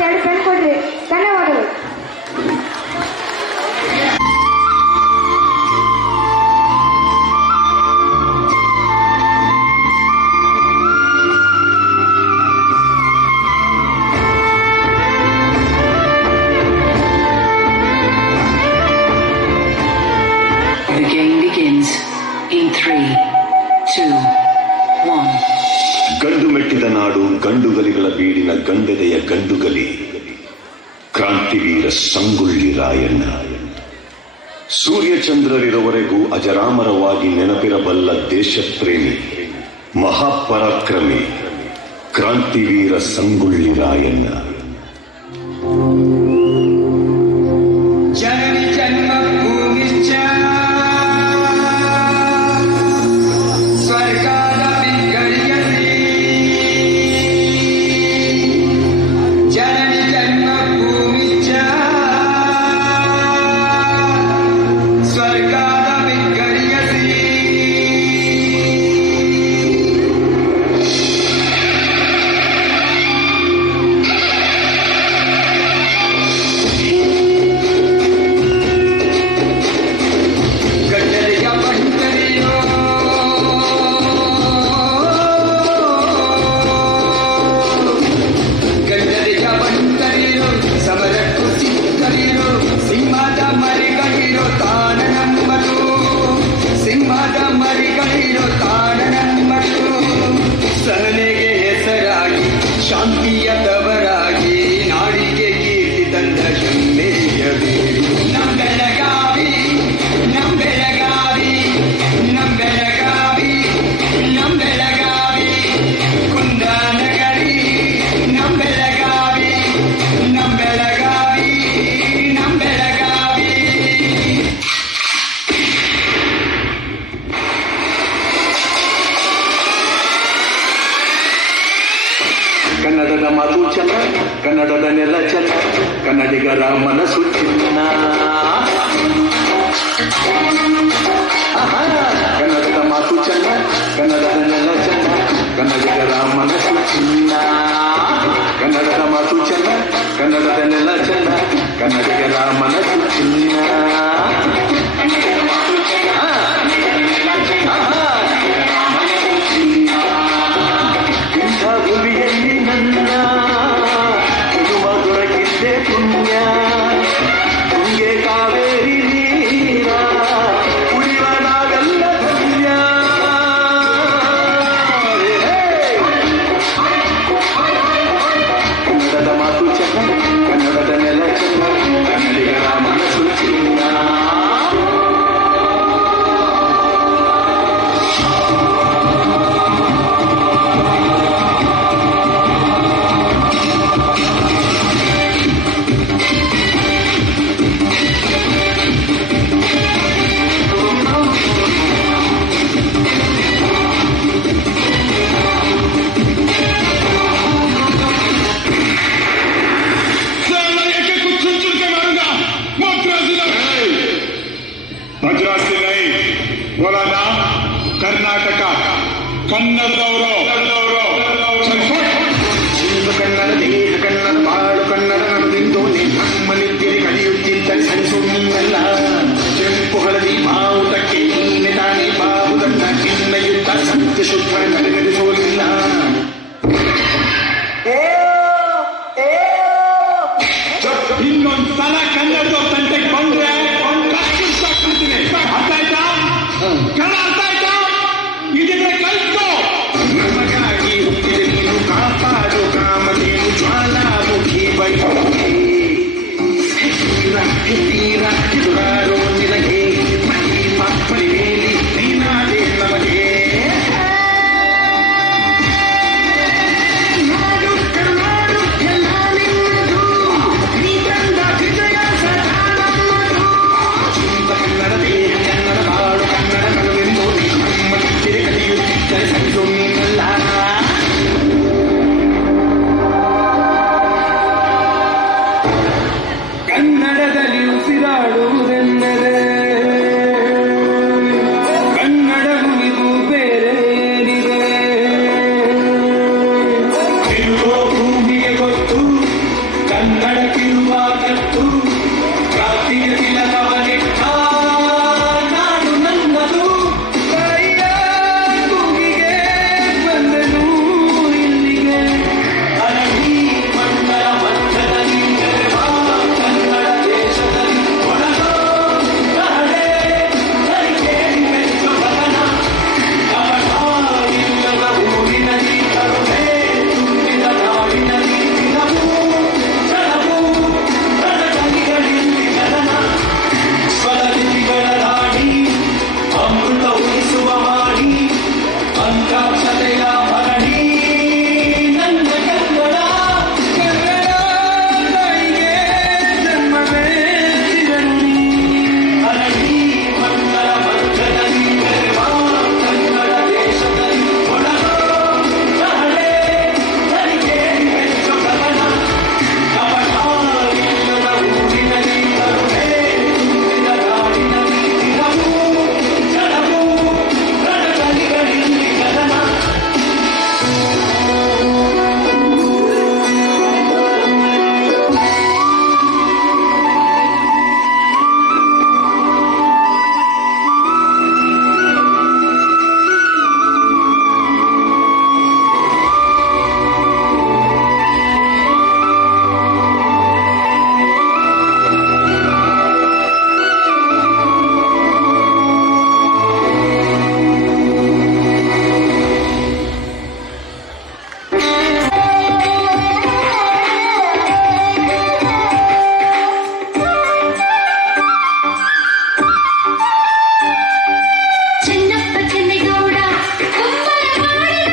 ಮತ್ತೆ 2 ಪೆನ್ ಕೊಡ್ರಿ. ಧನ್ಯವಾದಗಳು. The game begins in 3, 2, 1. ಗಂಡು ಮೆಟ್ಟಿದ ನಾಡು, ಗಂಡುಗಲಿಗಳ ಬೀಡಿನ ಗಂಡೆದೆಯ ಗಂಡುಗಲಿ, ಕ್ರಾಂತಿವೀರ ಸಂಗೊಳ್ಳಿ ರಾಯಣ್ಣ. ಸೂರ್ಯಚಂದ್ರರಿರುವವರೆಗೂ ಅಜರಾಮರವಾಗಿ ನೆನಪಿರಬಲ್ಲ ದೇಶಪ್ರೇಮಿ, ಮಹಾಪರಾಕ್ರಮಿ, ಕ್ರಾಂತಿವೀರ ಸಂಗೊಳ್ಳಿ ರಾಯಣ್ಣ. ಕನ್ನಡದ ಮಾತು ಚೆನ್ನ, ಕನ್ನಡದ ನೆಲ ಚೆನ್ನ, ಕನ್ನಡಿಗರ ಮನಸ್ಸು ಚಿನ್ನ. ಕನ್ನಡದ ಮಾತು ಚೆನ್ನ, ಕನ್ನಡದ ನೆಲ ಚೆನ್ನ, ಕನ್ನಡಿಗರ ಮನಸ್ಸು ಚಿನ್ನ. ಕನ್ನಡದ ಮಾತು ಚೆನ್ನ, ಕನ್ನಡದ ನೆಲ ಚೆನ್ನ, ಕನ್ನಡಿಗರ ಮನಸ್ಸು ಚಿನ್ನ. ಇಂಥ ಭೂಮಿಯಲ್ಲಿ ನನ್ನ ಇರುವ ದೊರಕಿದ್ದೆ ಪುಣ್ಯ. ತುಂಗೆ ಕಾವೇರಿ ನೀರ ಕುಡಿಯುವ ನಾವೆಲ್ಲ ಧನ್ಯ. ಕನ್ನಡದ ಮಾತು ಚೆನ್ನ, ಕನ್ನಡದ ನೆಲ ಚೆನ್ನ, ಕನ್ನಡಿಗರ ಮನಸ್ಸು ಚಿನ್ನ. ಮದ್ರಾಸಿ ನೈ ಬೋಲಾನ ಕರ್ನಾಟಕ ಕನ್ನಡದವರು ಕನ್ನಡ ದೇಹ ಕನ್ನಡ ಬಾಳು ಕನ್ನಡ ನಡೆದಿಂದು ನಮ್ಮನಿದ್ದರೆ ಕಲಿಯುತ್ತಿದ್ದ ಸಣಿಸು ನಿನ್ನೆಲ್ಲ ಕೆಂಪು ಹಳದಿ ಮಾವುತಕ್ಕೆ ಇನ್ನೆ ತಾನೇ ಬಾವುದನ್ನ ಕಿನ್ನಯುದ್ಧ ಸತ್ಯ ಶುದ್ಧ ನಡೆಗಡಿಸೋಲಿಲ್ಲ. ಇನ್ನೊಂದ್ಸಲ ಕನ್ನಡದವ್ರ ತಂಟೆಗೆ ಬಂದ್ರೆ ಅರ್ಥ ಆಯ್ತಾ? ಕನ್ನಡ